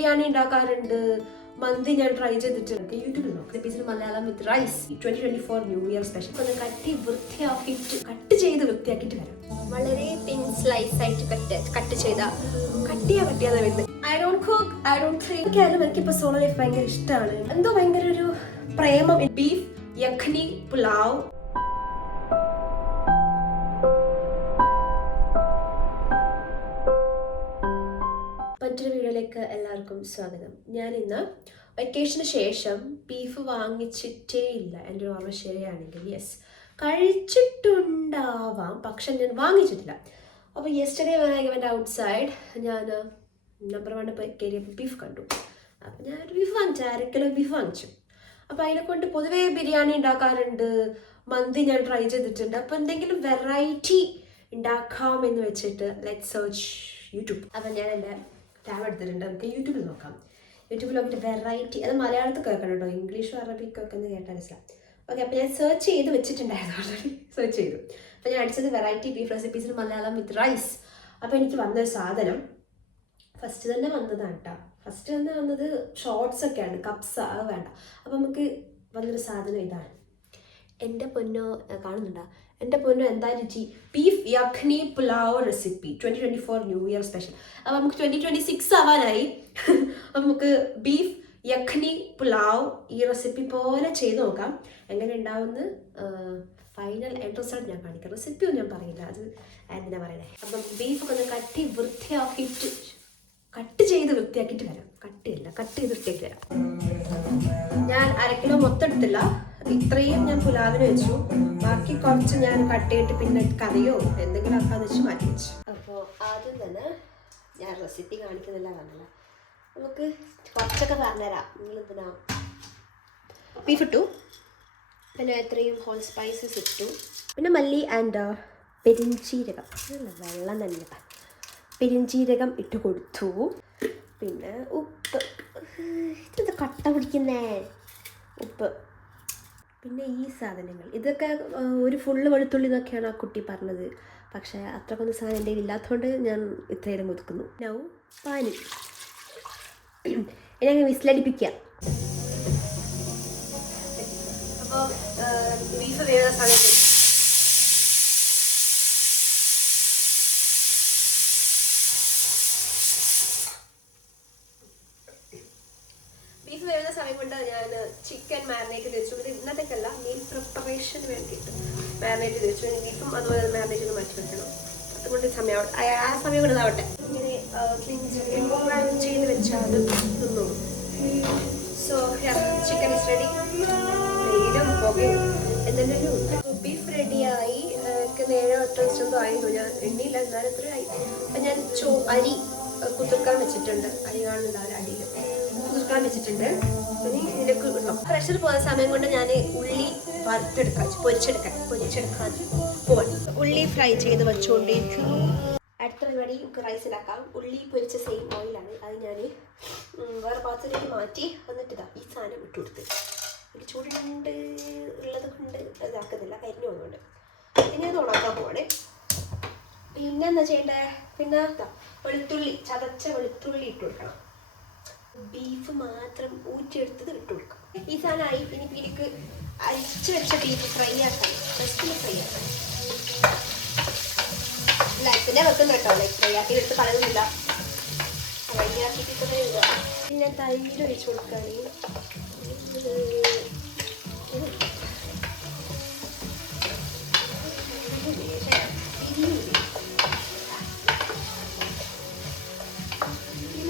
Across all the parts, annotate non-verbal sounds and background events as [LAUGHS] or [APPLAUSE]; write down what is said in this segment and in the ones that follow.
ബിരിയാണി ഉണ്ടാക്കാറുണ്ട്. മന്തി ഞാൻ ട്രൈ ചെയ്തിട്ടുണ്ട്. യൂട്യൂബിൽ നോക്കാം. Malayalam with rice twenty twenty four new year special ഒന്ന് കട്ടി വൃത്തിയാക്കിയിട്ട് കട്ട് ചെയ്ത് വൃത്തിയാക്കിയിട്ട് വരാം. വളരെ തിൻ സ്ലൈസ് ആയിട്ട് കട്ട് കട്ട് ചെയ്ത കട്ടിയാ കട്ടിയാന്ന് വരുന്നത്. I don't cook I don't clean എനിക്ക് ഇപ്പൊ സോളോ ലൈഫ് ഭയങ്കര ഇഷ്ടമാണ് എന്തോ ഭയങ്കര ഒരു പ്രേമം. ബീഫ് യഖ്നി പുലാവ്. വീഡിയോയിലേക്ക് എല്ലാവർക്കും സ്വാഗതം. ഞാൻ ഇന്ന് വെക്കേഷന് ശേഷം ബീഫ് വാങ്ങിച്ചിട്ടേ ഇല്ല. എന്റെ ഓർമ്മ ശരിയാണെങ്കിൽ യെസ് കഴിച്ചിട്ടുണ്ടാവാം പക്ഷെ ഞാൻ വാങ്ങിച്ചിട്ടില്ല. അപ്പോൾ യെസ്റ്റർഡേ എന്റെ ഔട്ട് സൈഡ് ഞാൻ നമ്പർ വൺ കയറിയപ്പോൾ ബീഫ് കണ്ടു. അപ്പോൾ ഞാൻ ബീഫ് വാങ്ങിച്ചു അര കിലോ ബീഫ് വാങ്ങിച്ചു. അപ്പോൾ അതിനെ കൊണ്ട് പൊതുവേ ബിരിയാണി ഉണ്ടാക്കാറുണ്ട്. മന്തി ഞാൻ ട്രൈ ചെയ്തിട്ടുണ്ട്. അപ്പോൾ എന്തെങ്കിലും വെറൈറ്റി ഉണ്ടാക്കാം എന്ന് വെച്ചിട്ട് ലെറ്റ് സെർച്ച് യൂട്യൂബ് അപ്പം ഞാൻ എന്റെ ടാബ് എടുത്തിട്ടുണ്ട്. നമുക്ക് യൂട്യൂബിൽ നോക്കാം. യൂട്യൂബിൽ നോക്കിയിട്ട് വെറൈറ്റി അത് മലയാളത്തിൽ കേൾക്കണം കേട്ടോ ഇംഗ്ലീഷും അറബിക്കും ഒക്കെ ഒന്ന് കേട്ടാൽ മനസ്സിലാവും. ഓക്കെ അപ്പോൾ ഞാൻ സെർച്ച് ചെയ്ത് വെച്ചിട്ടുണ്ടായിരുന്നു സെർച്ച് [LAUGHS] ചെയ്തു. അപ്പോൾ ഞാൻ അടിച്ചത് വെറൈറ്റി ബീഫ് റെസിപ്പീസിൽ മലയാളം വിത്ത് റൈസ് അപ്പോൾ എനിക്ക് വന്നൊരു സാധനം. ഫസ്റ്റ് തന്നെ വന്നതാണ് കേട്ടോ ഫസ്റ്റ് തന്നെ വന്നത് ഷോർട്സ് ഒക്കെയാണ് കപ്സ് അത് വേണ്ട. അപ്പോൾ നമുക്ക് വന്നൊരു സാധനം ഇതാണ്. എന്റെ പൊന്നോ കാണുന്നുണ്ടോ? എന്റെ പൊന്നോ എന്താ രുചി? Beef yakhni pulao recipe twenty twenty four new year special അപ്പോൾ നമുക്ക് ട്വന്റി ട്വന്റി സിക്സ് ആവാനായി. [LAUGHS] അപ്പം നമുക്ക് ബീഫ് യഖ്നി പുലാവ് ഈ റെസിപ്പി പോലെ ചെയ്ത് നോക്കാം. എങ്ങനെ ഉണ്ടാവുമെന്ന് ഫൈനൽ എൻഡ് റിസൾട്ട് ഞാൻ കാണിക്കാം റെസിപ്പി ഒന്നും ഞാൻ പറയില്ല. അത് എന്തിനാ പറയണേ. അപ്പം ബീഫൊക്കെ ഒന്ന് കട്ടി വൃത്തിയാക്കിയിട്ട് കട്ട് ചെയ്ത് വൃത്തിയാക്കിയിട്ട് വരാം. കട്ടിയല്ല കട്ട് ചെയ്ത് വൃത്തിയാക്കി വരാം. ഞാൻ അര കിലോ മൊത്തം എടുത്തില്ല. ഇത്രയും ഞാൻ പുലാവിന് വെച്ചു. ബാക്കി കുറച്ച് ഞാൻ കട്ട് ചെയ്തിട്ട് പിന്നെ കറിയോ എന്തെങ്കിലും ആക്കാന്ന് വെച്ച് മാറ്റി വെച്ചു. അപ്പോൾ ആദ്യം തന്നെ ഞാൻ റെസിപ്പി കാണിക്കുന്നില്ല പറഞ്ഞില്ല നമുക്ക് കുറച്ചൊക്കെ പറഞ്ഞുതരാം. നിങ്ങൾ എന്തിനാ ബീഫ് ഇട്ടു. പിന്നെ എത്രയും ഹോൾ സ്പൈസസ് ഇട്ടു. പിന്നെ മല്ലി ആൻഡ് പെരിഞ്ചീരകം. അല്ല വെള്ളം തന്നെ പെരിഞ്ചീരകം ഇട്ട് കൊടുത്തു. പിന്നെ ഉപ്പ്. ഇത് കട്ട പിടിക്കുന്നേ? ഉപ്പ്. പിന്നെ ഈ സാധനങ്ങൾ. ഇതൊക്കെ ഒരു ഫുള്ള് വെളുത്തുള്ളി എന്നൊക്കെയാണ് ആ കുട്ടി പറഞ്ഞത്. പക്ഷേ അത്രക്കൊന്നും സാധനം എന്റെ ഇല്ലാത്തതുകൊണ്ട് ഞാൻ ഇത്രയും ഒതുക്കുന്നു. നൗ പാനി. ഇനി അങ്ങ് വിസിലടിപ്പിക്കാം. അപ്പോൾ ബീഫ് വേവുന്ന സമയം കൊണ്ട് ഞാൻ ചിക്കൻ മാരിനേറ്റ് ചെയ്ത് വെച്ചു ഇത് ഇന്നത്തേക്കല്ല മീൻ പ്രിപ്പറേഷന് വേണ്ടിയിട്ട് മാരിനേറ്റ് ചെയ്ത് വെച്ചു ഇനിയിപ്പം അതുപോലെ മാരിനേറ്റ് ചെയ്ത് മാറ്റി വെക്കണം. അതുകൊണ്ട് സമയം ആവട്ടെ. ആ സമയം കൊണ്ട് ഇതാവട്ടെ. ഇങ്ങനെ ചെയ്ത് വെച്ചാൽ അത് തിന്നു. സോ ചിക്കൻ ഇസ് റെഡി വെയിലും പുകയും എന്തെങ്കിലും ബീഫ് റെഡിയായി ഏഴോ ഒറ്റ ആയിരുന്നു ഞാൻ എണ്ണിയില്ല എന്നാലും എത്രയായി അപ്പം ഞാൻ ചോ അരി കുത്തുക്കാൻ വെച്ചിട്ടുണ്ട്. അരി കാണുന്നുണ്ടാവില്ല അടിയിൽ കുതിർക്കാൻ വെച്ചിട്ടുണ്ട്. ഇനി ഇതിലേക്ക് ഇടണം. പ്രഷർ പോകുന്ന സമയം കൊണ്ട് ഞാൻ ഉള്ളി വറുത്തെടുക്കാം. പൊരിച്ചെടുക്കാൻ പൊരിച്ചെടുക്കാൻ പോവാണ് ഉള്ളി ഫ്രൈ ചെയ്ത് വെച്ചുകൊണ്ടിരിക്കുന്നു അടുത്ത പരിപാടി നമുക്ക് റൈസ് ഉണ്ടാക്കാം ഉള്ളി പൊരിച്ച സെയിം ഓയിലാണ് അത് ഞാൻ വേറെ പാത്രത്തിലേക്ക് മാറ്റി വന്നിട്ടിതാ. ഈ സാധനം ഇട്ട് കൊടുത്ത്. ഒരു ചൂടുണ്ട് ഉള്ളത് കൊണ്ട് ഇതാക്കുന്നില്ല. കരിഞ്ഞു പോകുന്നുണ്ട് പിന്നെ അത് ഉണക്കാൻ പോവാണേ. പിന്നെ എന്താ ചെയ്യണ്ടേ? പിന്നെ വെളുത്തുള്ളി ചതച്ച വെളുത്തുള്ളി ഇട്ട് കൊടുക്കണം. ബീഫ് മാത്രം ഊറ്റിയെടുത്തത് ഇട്ട് കൊടുക്കാം. ഈ സാധനമായി ഇനി ഇതിലേക്ക് അരിച്ച് വെച്ച ബീഫ് ഫ്രൈ ആക്കാം. ജസ്റ്റ് ഫ്രൈ ആക്കാം. ലൈഫിന്റെ വെക്കുന്ന കേട്ടോ ലൈഫ് ഫ്രൈ ആക്കി. എടുത്ത് കളയുന്നില്ല ഫ്രൈ ആക്കിയിട്ട് ഇങ്ങനെ ഞാൻ പിന്നെ തൈര് ഒഴിച്ചു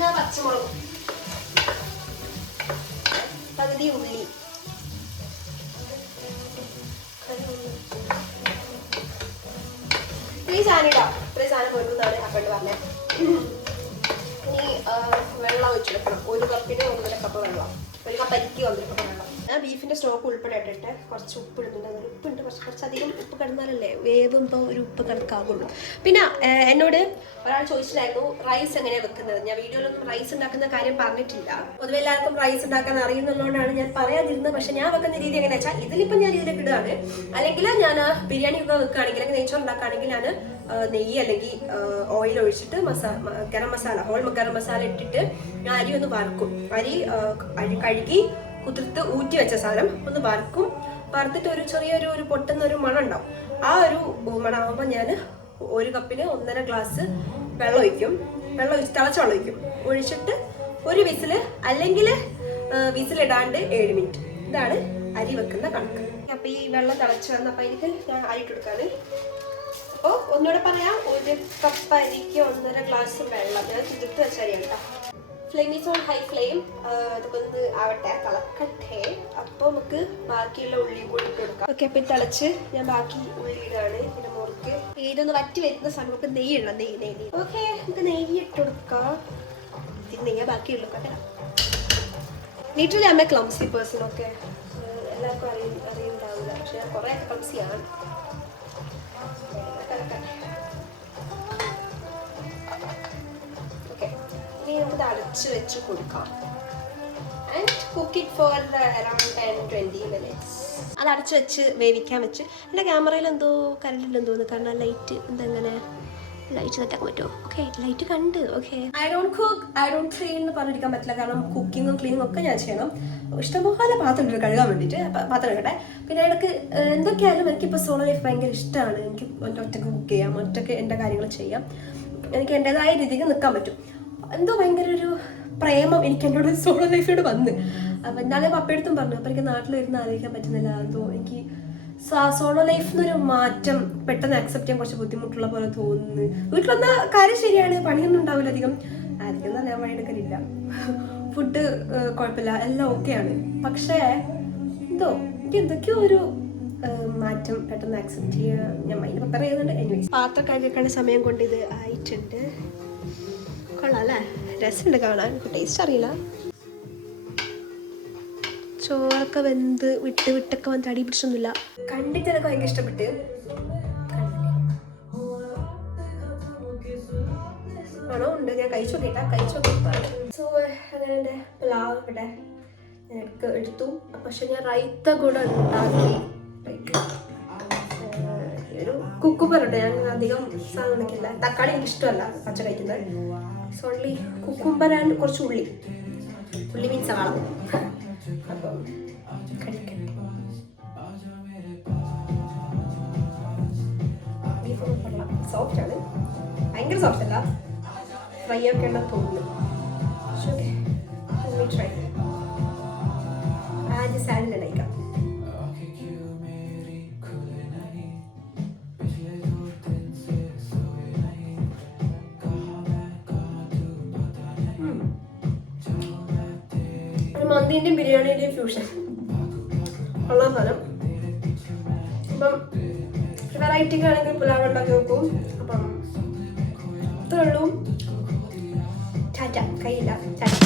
പച്ചമുളക് പച്ചമുളകും. വെള്ളം ഒരു കപ്പിന് ഒന്നര കപ്പ് വെള്ളം. ഒരു കപ്പ് അരിക്ക് ഒന്നര കപ്പ് വെള്ളം. ഞാൻ ബീഫിന്റെ സ്റ്റോക്ക് ഉൾപ്പെടെ ഇട്ടിട്ട് കുറച്ച് ഉപ്പ് ഇടുന്നുണ്ട് അതൊരു ഉപ്പുണ്ട്. കുറച്ച് കുറച്ചധികം ഉപ്പ് കിടന്നാലല്ലേ വേവുമ്പോൾ ഒരു ഉപ്പ് കണക്കാകുള്ളൂ പിന്നെ എന്നോട് ഒരാൾ ചോദിച്ചിട്ടുണ്ടായിരുന്നു റൈസ് എങ്ങനെയാണ് വെക്കുന്നത്? ഞാൻ വീഡിയോയിലൊന്നും റൈസ് ഉണ്ടാക്കുന്ന കാര്യം പറഞ്ഞിട്ടില്ല. പൊതുവെ എല്ലാവർക്കും റൈസ് ഉണ്ടാക്കാൻ അറിയുന്നുള്ളതുകൊണ്ടാണ് ഞാൻ പറയാതിരുന്നത്. പക്ഷെ ഞാൻ വെക്കുന്ന രീതി എങ്ങനെയാ വെച്ചാൽ ഇതിലിപ്പോൾ ഞാൻ ഇതിലേക്ക് ഇടുകയാണ്. അല്ലെങ്കിൽ ഞാൻ ബിരിയാണി ഒക്കെ വെക്കുകയാണെങ്കിൽ അല്ലെങ്കിൽ നെയ്ച്ചോർ ഉണ്ടാക്കുകയാണെങ്കിൽ ഞാൻ നെയ്യ് അല്ലെങ്കിൽ ഓയിൽ ഒഴിച്ചിട്ട് മസാല ഗരം മസാല ഹോൾ ഗരം മസാല ഇട്ടിട്ട് ഞാൻ അരി ഒന്ന് വറുക്കും. അരി കഴുകി കുതിർത്ത് ഊറ്റി വെച്ച സാധനം ഒന്ന് വറുക്കും. വറുത്തിട്ട് ഒരു ചെറിയൊരു ഒരു പൊട്ടുന്ന ഒരു മണം ഉണ്ടാവും ആ ഒരു മണമാകുമ്പോൾ ഞാൻ ഒരു കപ്പിന് ഒന്നര ഗ്ലാസ് വെള്ളം ഒഴിക്കും. വെള്ളം ഒഴിച്ച് തിളച്ച ഒഴിക്കും. ഒഴിച്ചിട്ട് ഒരു വിസിൽ അല്ലെങ്കിൽ വിസിലിടാണ്ട് ഏഴ് മിനിറ്റ്. ഇതാണ് അരി വെക്കുന്ന കണക്ക്. അപ്പൊ ഈ വെള്ളം തിളച്ച് വന്നപ്പോൾ എനിക്ക് ഞാൻ അരി കൊടുക്കാണ് അപ്പോൾ ഒന്നുകൂടെ പറയാം. ഒരു കപ്പ് അരിക്ക് ഒന്നര ഗ്ലാസ് വെള്ളം. ഞാൻ ചുരുത്ത് വെച്ച അരിയാണ് കേട്ടോ. Flame is on high flame അതൊക്കെ ഒന്ന് ആവട്ടെ തിളക്കട്ടെ. അപ്പോൾ നമുക്ക് ബാക്കിയുള്ള ഉള്ളിയും കൂടി ഇട്ട് കൊടുക്കാം. ഓക്കെ അപ്പോൾ തിളച്ച് ഞാൻ ബാക്കി ഉള്ളി ഇടാണ് പിന്നെ മുറുക്ക് ഇതൊന്ന് വറ്റി വരുന്ന സമയം നമുക്ക് നെയ്യ് ഇടണം നെയ്യ് നെയ്യ് ഓക്കെ നമുക്ക് നെയ്യ് ഇട്ട് കൊടുക്കാം. നെയ്യ് ബാക്കി ഉള്ളൂ ഞാൻ അമ്മ ക്ലംസി പേഴ്സൺ ഒക്കെ എല്ലാവർക്കും അറിയും അറിയുണ്ടാവില്ല. പക്ഷെ ഞാൻ കുറേ ക്ലംസിയാണ് ഇനി അടച്ചു വെച്ച് കൊടുക്കാം. മിനിറ്റ്സ് അത് അടച്ച് വെച്ച് വേവിക്കാൻ വെച്ച്. എന്റെ ക്യാമറയിൽ എന്തോ കരണ്ടില്ലെന്ന് തോന്നുന്നു കാരണം ലൈറ്റ് എന്തെങ്ങനെ ലൈറ്റ് തെറ്റാൻ പറ്റുമോ? ഓക്കെ ലൈറ്റ് കണ്ട് okay I don't cook I don't clean എന്ന് പറഞ്ഞിരിക്കാൻ പറ്റില്ല. കാരണം കുക്കിങ്ങും ക്ലീനിങ്ങും ഒക്കെ ഞാൻ ചെയ്യണം. ഇഷ്ടംപോലെ പാത്രം ഉണ്ട് കഴുകാൻ വേണ്ടിയിട്ട് പാത്രം എടുക്കട്ടെ പിന്നെ ഏഹ്, എന്തൊക്കെയായാലും എനിക്കിപ്പോൾ സോളോ ലൈഫ് ഭയങ്കര ഇഷ്ടമാണ് എനിക്ക് ഒറ്റയ്ക്ക് കുക്ക് ചെയ്യാം ഒറ്റയ്ക്ക് എന്റെ കാര്യങ്ങൾ ചെയ്യാം. എനിക്ക് എന്റെതായ രീതിക്ക് നിൽക്കാൻ പറ്റും. എന്തോ ഭയങ്കര ഒരു പ്രേമം എനിക്ക് എന്നോട് സോളോ ലൈഫിനോട് വന്ന്. അപ്പം എന്നാലും പപ്പയടുത്തും പറഞ്ഞു അപ്പം എനിക്ക് നാട്ടിൽ വരുന്ന ആലോചിക്കാൻ പറ്റുന്നില്ല. എന്തോ എനിക്ക് സോളോ ലൈഫിൽ നിന്നൊരു മാറ്റം പെട്ടെന്ന് അക്സെപ്റ്റ് ചെയ്യാൻ കുറച്ച് ബുദ്ധിമുട്ടുള്ള പോലെ തോന്നുന്നു. വീട്ടിൽ വന്ന കാര്യം ശരിയാണ് പണിയൊന്നും ഉണ്ടാവില്ല അധികം. അധികം നല്ല പണിയെടുക്കലില്ല. ഫുഡ് കുഴപ്പമില്ല. എല്ലാം ഓക്കെയാണ് പക്ഷേ എന്തോ എനിക്ക് എന്തൊക്കെയോ ഒരു മാറ്റം പെട്ടെന്ന് അക്സെപ്റ്റ് ചെയ്യുക ഞാൻ മൈൻഡ് പ്രിപ്പയർ ചെയ്യുന്നുണ്ട്. എനിവേസ് പാത്രം കഴിക്കേണ്ട സമയം കൊണ്ട് ഇത് ആയിട്ടുണ്ട്. കൊള്ളാം അല്ലേ? രസമുണ്ട് കാണാൻ. ടേസ്റ്റ് അറിയില്ല. ചോറൊക്കെ വെന്ത് വിട്ട് വിട്ടൊക്കെ വന്ന് തടി പിടിച്ചൊന്നുമില്ല. കണ്ടിട്ട് എനിക്ക് ഭയങ്കര ഇഷ്ടപ്പെട്ട്. ആണോ? ഉണ്ട്. ഞാൻ കഴിച്ചു നോക്കിട്ടാ കഴിച്ചു സോ അങ്ങനെ എന്റെ പ്ലാവ് ഇവിടെ എനിക്ക് എടുത്തു. പക്ഷെ ഞാൻ റൈത്ത കൂടെ ഉണ്ടാക്കി. ഒരു കുക്കുപ്പറുണ്ട് ഞാൻ അധികം സാധനം തക്കാളി എനിക്ക് ഇഷ്ടമല്ല. പച്ച കഴിക്കുന്നത്. സോ ഓൺലി കുക്കുമ്പർ ആൻഡ് കുറച്ച് ഉള്ളി. ഉള്ളി മീൻസ് ആളും ഭയങ്കര സോഫ്റ്റ് അല്ല. ഫ്രൈ ഒക്കെ ഉണ്ടെന്ന് തോന്നുന്നു ട്രൈ ആദ്യം സാലഡ് കഴിക്കാം മന്തിന്റെയും ബിരിയാണിയുടെയും ഫ്യൂഷൻ ഉള്ള സ്ഥലം അപ്പം വെറൈറ്റിക്ക് ആണെങ്കിൽ പുലാവ് ഉണ്ടാക്കി നോക്കും അപ്പം ഇത്രയുള്ളൂ ചാറ്റ കയ്യില്ല ചാറ്റ